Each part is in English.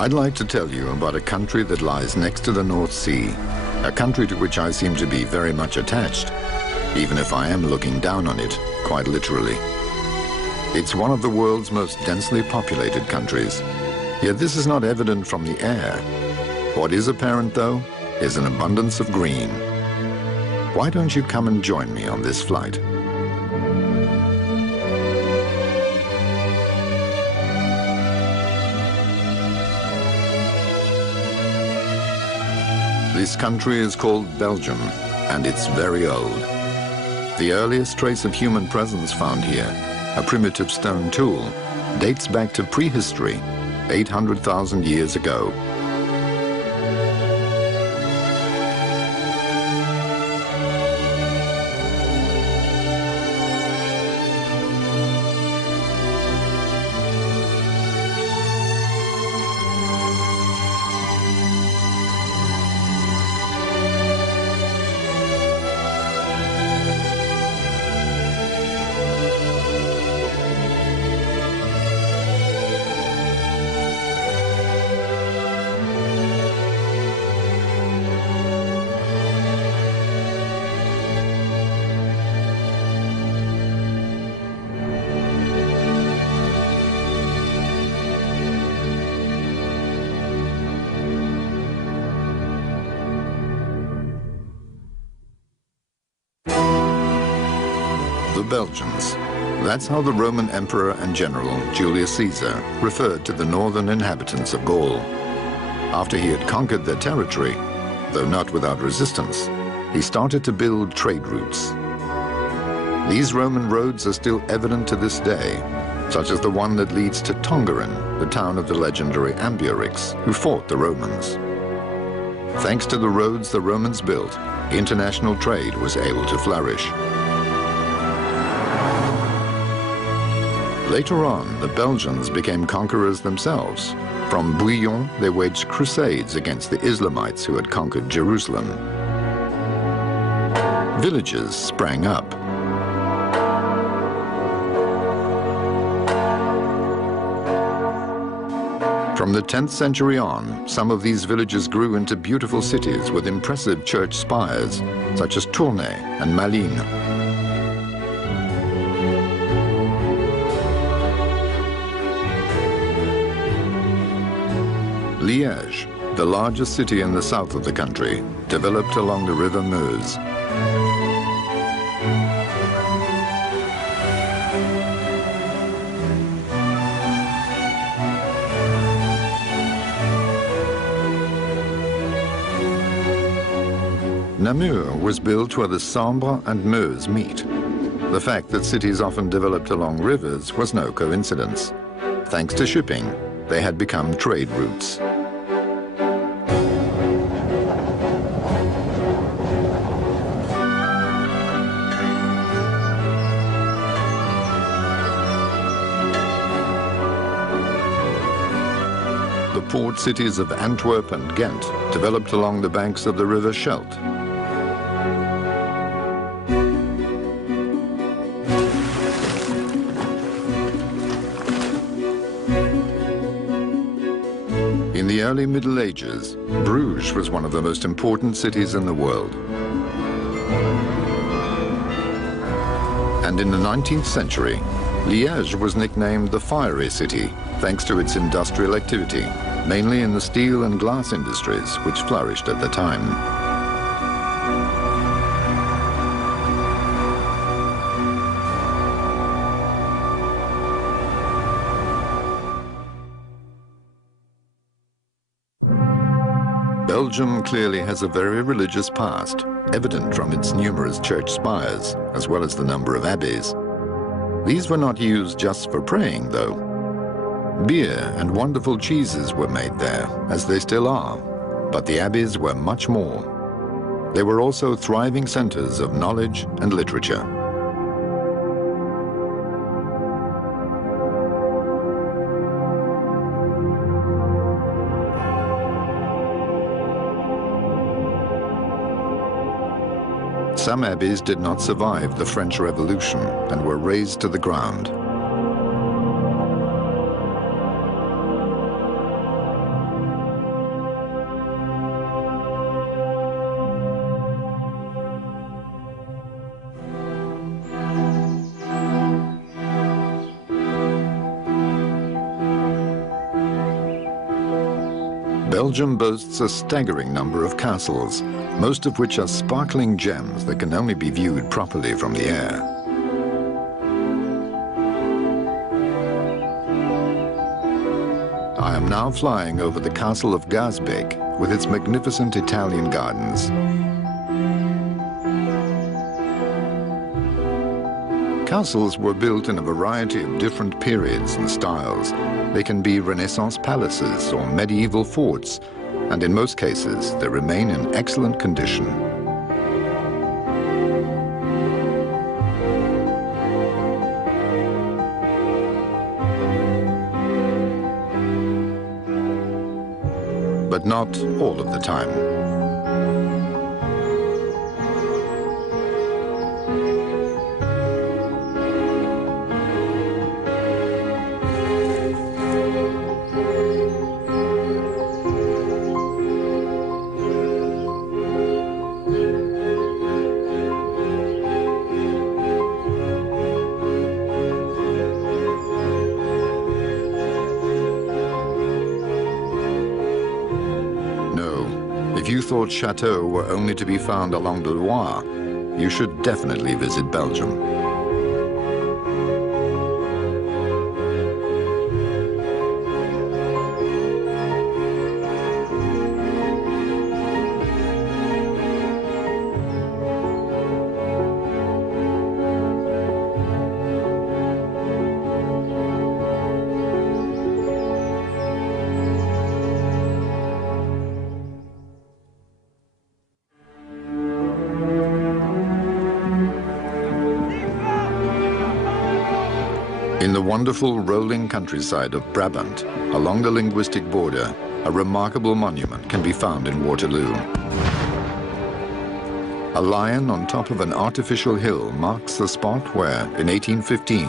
I'd like to tell you about a country that lies next to the North Sea, a country to which I seem to be very much attached, even if I am looking down on it, quite literally. It's one of the world's most densely populated countries, yet this is not evident from the air. What is apparent, though, is an abundance of green. Why don't you come and join me on this flight? This country is called Belgium, and it's very old. The earliest trace of human presence found here, a primitive stone tool, dates back to prehistory, 800,000 years ago. The Belgians. That's how the Roman Emperor and General Julius Caesar referred to the northern inhabitants of Gaul. After he had conquered their territory, though not without resistance, he started to build trade routes. These Roman roads are still evident to this day, such as the one that leads to Tongeren, the town of the legendary Ambiorix, who fought the Romans. Thanks to the roads the Romans built, international trade was able to flourish. Later on, the Belgians became conquerors themselves. From Bouillon, they waged crusades against the Islamites who had conquered Jerusalem. Villages sprang up. From the 10th century on, some of these villages grew into beautiful cities with impressive church spires, such as Tournai and Malines. Liège, the largest city in the south of the country, developed along the river Meuse. Namur was built where the Sambre and Meuse meet. The fact that cities often developed along rivers was no coincidence. Thanks to shipping, they had become trade routes. The port cities of Antwerp and Ghent developed along the banks of the river Scheldt. In the early Middle Ages, Bruges was one of the most important cities in the world. And in the 19th century, Liège was nicknamed the Fiery City, thanks to its industrial activity, mainly in the steel and glass industries, which flourished at the time. Belgium clearly has a very religious past, evident from its numerous church spires, as well as the number of abbeys. These were not used just for praying, though. Beer and wonderful cheeses were made there, as they still are, but the abbeys were much more. They were also thriving centers of knowledge and literature. Some abbeys did not survive the French Revolution and were razed to the ground. Belgium boasts a staggering number of castles, most of which are sparkling gems that can only be viewed properly from the air. I am now flying over the castle of Gaasbeek with its magnificent Italian gardens. Castles were built in a variety of different periods and styles. They can be Renaissance palaces or medieval forts, and in most cases, they remain in excellent condition. But not all of the time. If you thought chateaux were only to be found along the Loire, you should definitely visit Belgium. In the wonderful rolling countryside of Brabant, along the linguistic border, a remarkable monument can be found in Waterloo. A lion on top of an artificial hill marks the spot where, in 1815,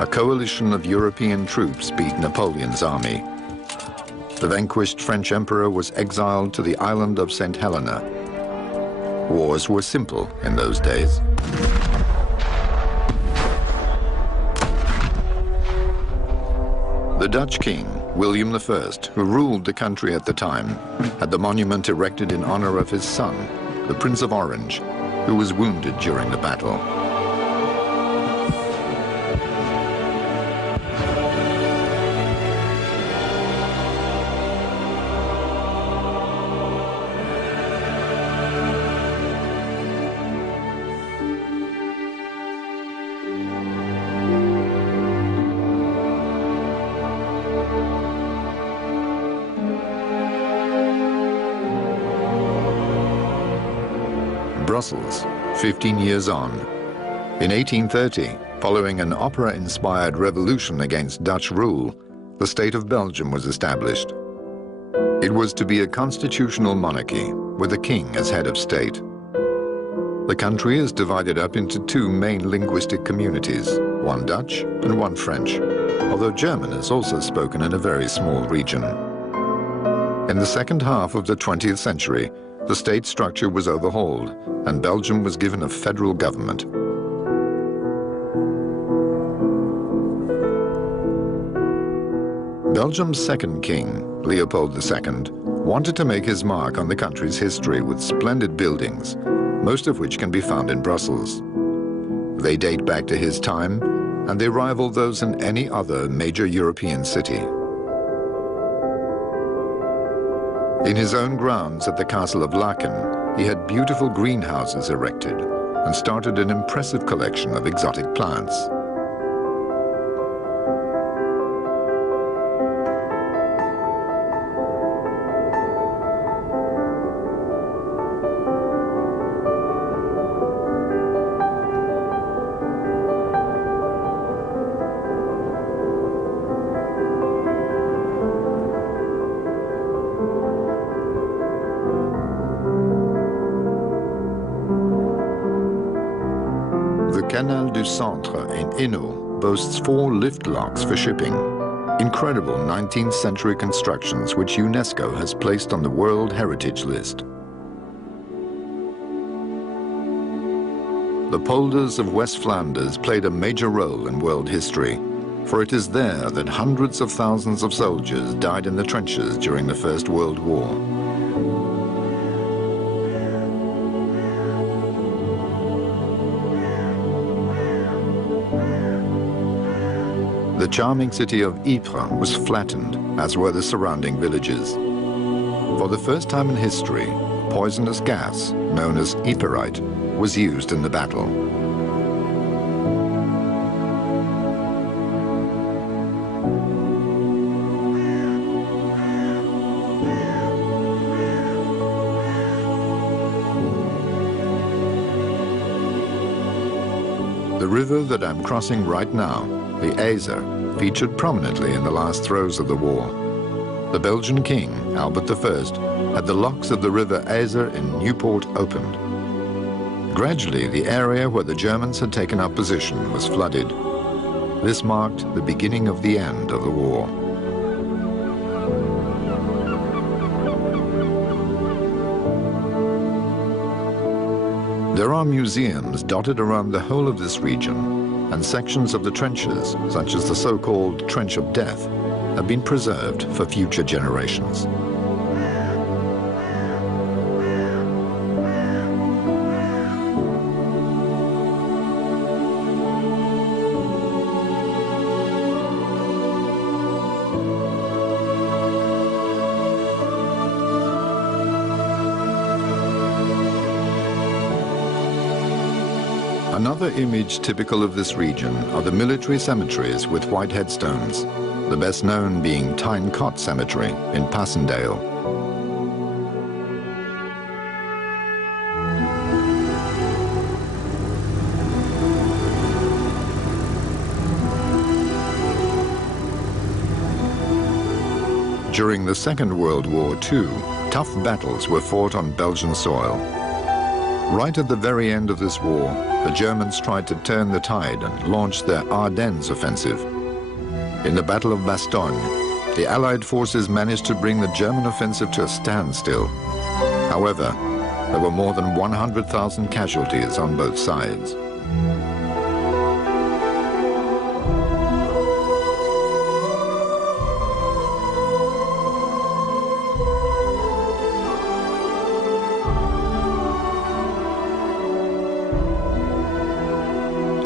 a coalition of European troops beat Napoleon's army. The vanquished French emperor was exiled to the island of St. Helena. Wars were simple in those days. The Dutch king, William I, who ruled the country at the time, had the monument erected in honor of his son, the Prince of Orange, who was wounded during the battle. Brussels, 15 years on. In 1830, following an opera-inspired revolution against Dutch rule, the state of Belgium was established. It was to be a constitutional monarchy, with a king as head of state. The country is divided up into two main linguistic communities, one Dutch and one French, although German is also spoken in a very small region. In the second half of the 20th century, the state structure was overhauled, and Belgium was given a federal government. Belgium's second king, Leopold II, wanted to make his mark on the country's history with splendid buildings, most of which can be found in Brussels. They date back to his time, and they rival those in any other major European city. In his own grounds at the castle of Laeken, he had beautiful greenhouses erected and started an impressive collection of exotic plants. The Canal du Centre in Hainaut boasts 4 lift locks for shipping. Incredible 19th century constructions which UNESCO has placed on the World Heritage List. The polders of West Flanders played a major role in world history. for it is there that hundreds of thousands of soldiers died in the trenches during the First World War. The charming city of Ypres was flattened, as were the surrounding villages. For the first time in history, poisonous gas, known as yperite, was used in the battle. The river that I'm crossing right now, the Azer, featured prominently in the last throes of the war. The Belgian king, Albert I, had the locks of the river Azer in Newport opened. Gradually, the area where the Germans had taken up position was flooded. This marked the beginning of the end of the war. There are museums dotted around the whole of this region, and sections of the trenches, such as the so-called Trench of Death, have been preserved for future generations. Another image typical of this region are the military cemeteries with white headstones, the best known being Tyne Cot Cemetery in Passendale. During the Second World War, too, tough battles were fought on Belgian soil. Right at the very end of this war, the Germans tried to turn the tide and launched their Ardennes offensive. In the Battle of Bastogne, the Allied forces managed to bring the German offensive to a standstill. However, there were more than 100,000 casualties on both sides.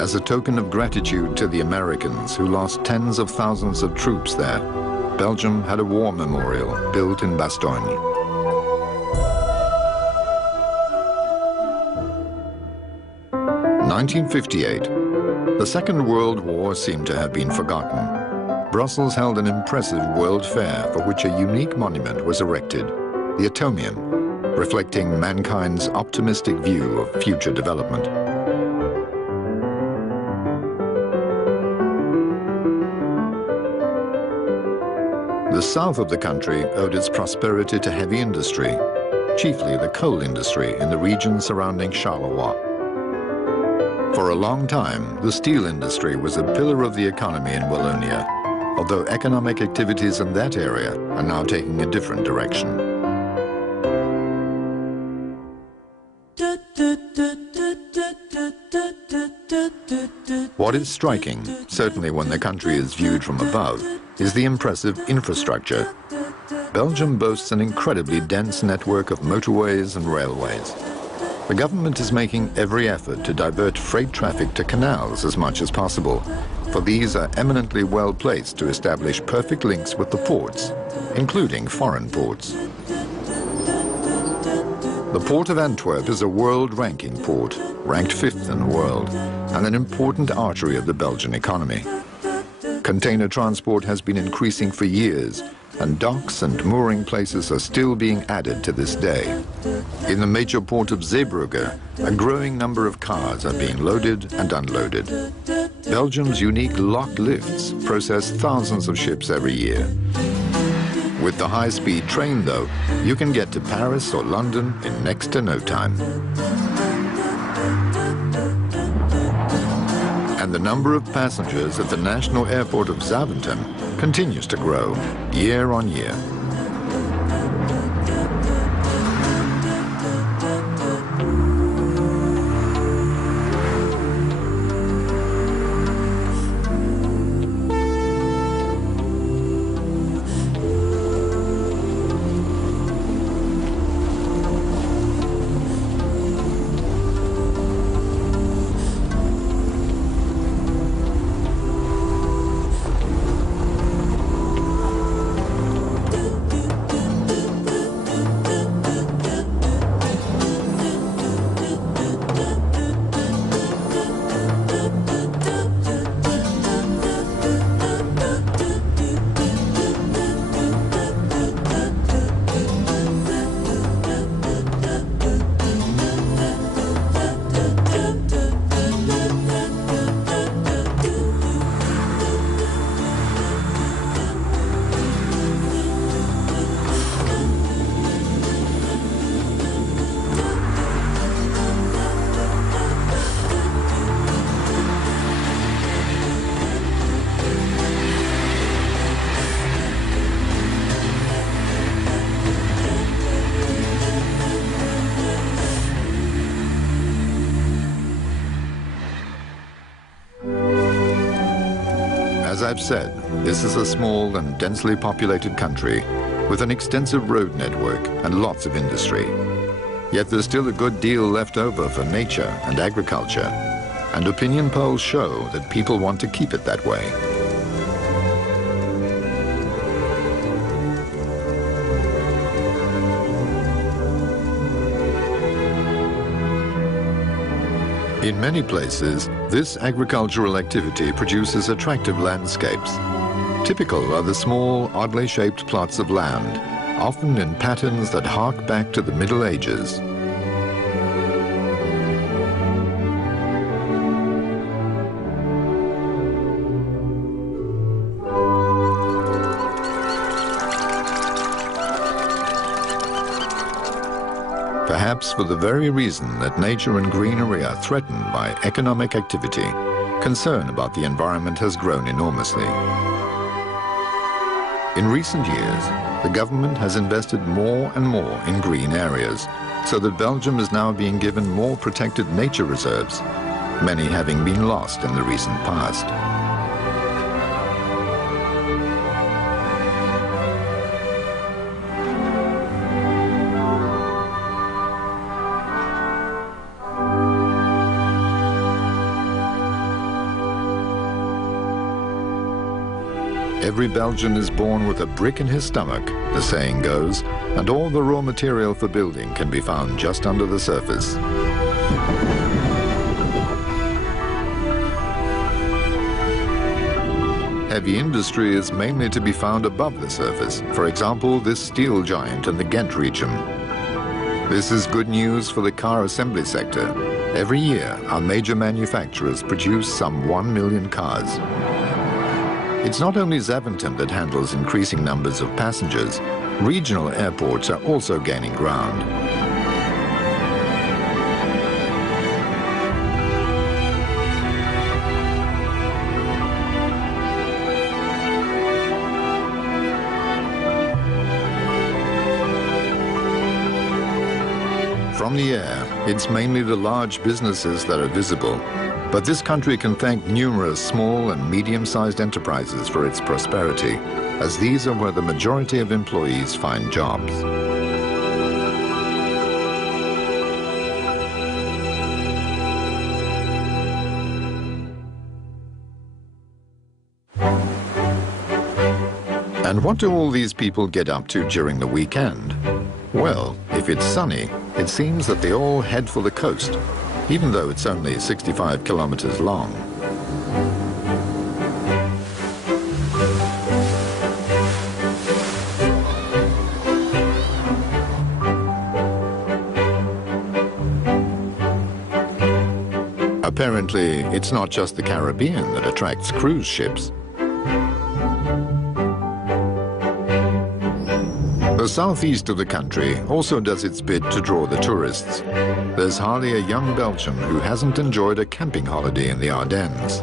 As a token of gratitude to the Americans who lost tens of thousands of troops there, Belgium had a war memorial built in Bastogne. In 1958, the Second World War seemed to have been forgotten. Brussels held an impressive World Fair for which a unique monument was erected, the Atomium, reflecting mankind's optimistic view of future development. The south of the country owed its prosperity to heavy industry, chiefly the coal industry in the region surrounding Charleroi. For a long time, the steel industry was a pillar of the economy in Wallonia, although economic activities in that area are now taking a different direction. What is striking, certainly when the country is viewed from above, is the impressive infrastructure. Belgium boasts an incredibly dense network of motorways and railways. The government is making every effort to divert freight traffic to canals as much as possible, for these are eminently well placed to establish perfect links with the ports, including foreign ports. The Port of Antwerp is a world-ranking port, ranked 5th in the world, and an important artery of the Belgian economy. Container transport has been increasing for years, and docks and mooring places are still being added to this day. In the major port of Zeebrugge, a growing number of cars are being loaded and unloaded. Belgium's unique locked lifts process thousands of ships every year. With the high-speed train, though, you can get to Paris or London in next to no time. And the number of passengers at the national airport of Zaventem continues to grow year on year. As I've said, this is a small and densely populated country with an extensive road network and lots of industry. Yet there's still a good deal left over for nature and agriculture, and opinion polls show that people want to keep it that way. In many places, this agricultural activity produces attractive landscapes. Typical are the small, oddly shaped plots of land, often in patterns that hark back to the Middle Ages. Perhaps for the very reason that nature and greenery are threatened by economic activity, concern about the environment has grown enormously. In recent years, the government has invested more and more in green areas, so that Belgium is now being given more protected nature reserves, many having been lost in the recent past. Every Belgian is born with a brick in his stomach, the saying goes, and all the raw material for building can be found just under the surface. Heavy industry is mainly to be found above the surface, for example, this steel giant in the Ghent region. This is good news for the car assembly sector. Every year, our major manufacturers produce some 1 million cars. It's not only Zaventem that handles increasing numbers of passengers. Regional airports are also gaining ground. From the air, it's mainly the large businesses that are visible. But this country can thank numerous small and medium-sized enterprises for its prosperity, as these are where the majority of employees find jobs. And what do all these people get up to during the weekend? Well, if it's sunny, it seems that they all head for the coast, even though it's only 65 kilometers long. Apparently, it's not just the Caribbean that attracts cruise ships. The southeast of the country also does its bit to draw the tourists. There's hardly a young Belgian who hasn't enjoyed a camping holiday in the Ardennes.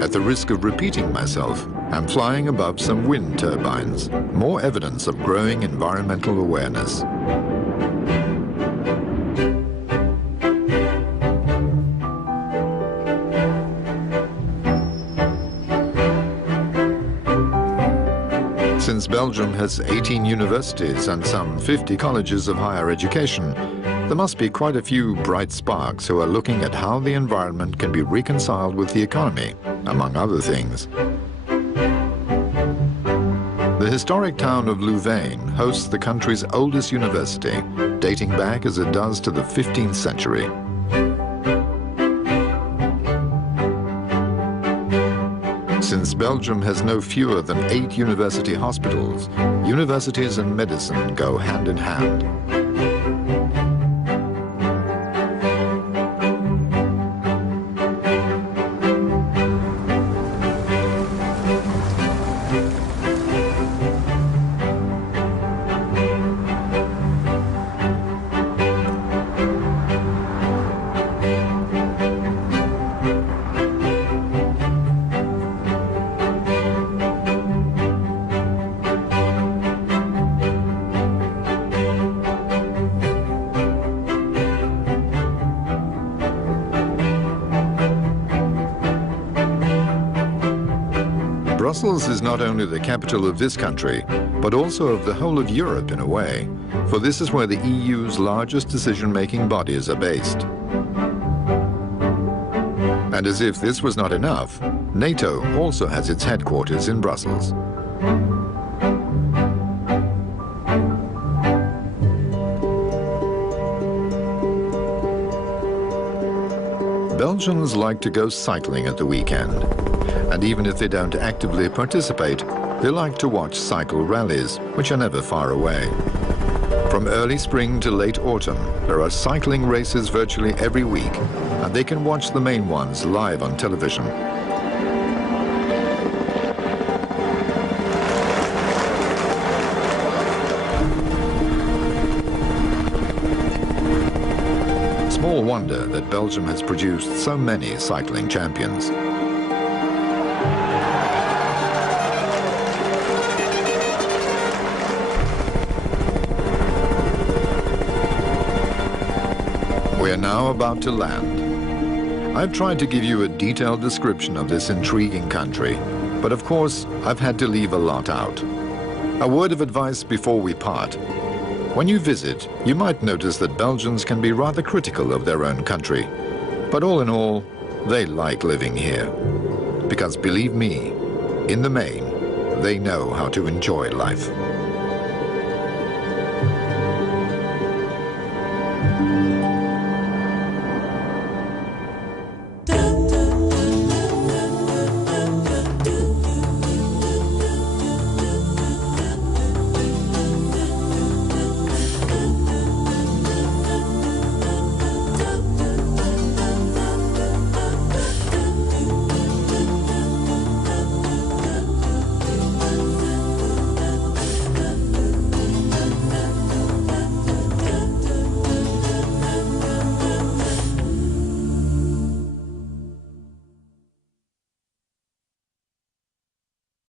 At the risk of repeating myself, I'm flying above some wind turbines, more evidence of growing environmental awareness. Since Belgium has 18 universities and some 50 colleges of higher education, there must be quite a few bright sparks who are looking at how the environment can be reconciled with the economy, among other things. The historic town of Louvain hosts the country's oldest university, dating back as it does to the 15th century. Since Belgium has no fewer than 8 university hospitals, universities and medicine go hand in hand. Brussels is not only the capital of this country, but also of the whole of Europe in a way, for this is where the EU's largest decision-making bodies are based. And as if this was not enough, NATO also has its headquarters in Brussels. Belgians like to go cycling at the weekend. And even if they don't actively participate, they like to watch cycle rallies, which are never far away. From early spring to late autumn, there are cycling races virtually every week, and they can watch the main ones live on television. Small wonder that Belgium has produced so many cycling champions. We are now about to land. I've tried to give you a detailed description of this intriguing country, but of course I've had to leave a lot out. A word of advice before we part. When you visit, you might notice that Belgians can be rather critical of their own country. But all in all, they like living here. Because believe me, in the main, they know how to enjoy life.